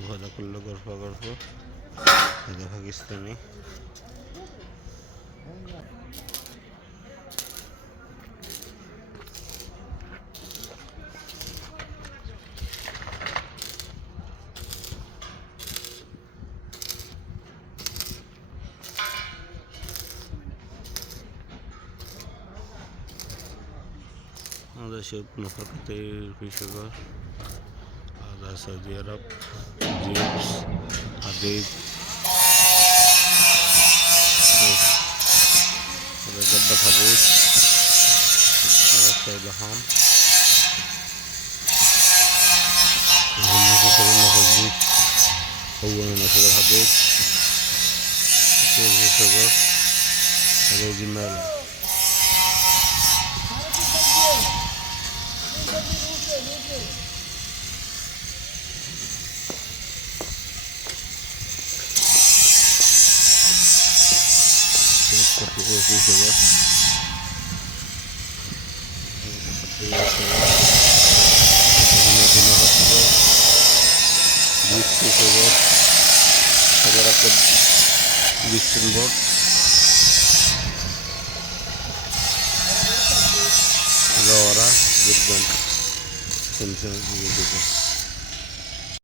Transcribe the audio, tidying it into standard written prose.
ভাজা করলো গল্প গল্প এটা পাকিস্তানি আমাদের সে নফাকাতের পেশাগর আদা সৌদি আরব জিপস হাবিব গদ্দা হাবিব ইলহাম মসজিদ মসজিদ হাবিব জিম্মাল ডিসেম্বর Zora Guddan Simpson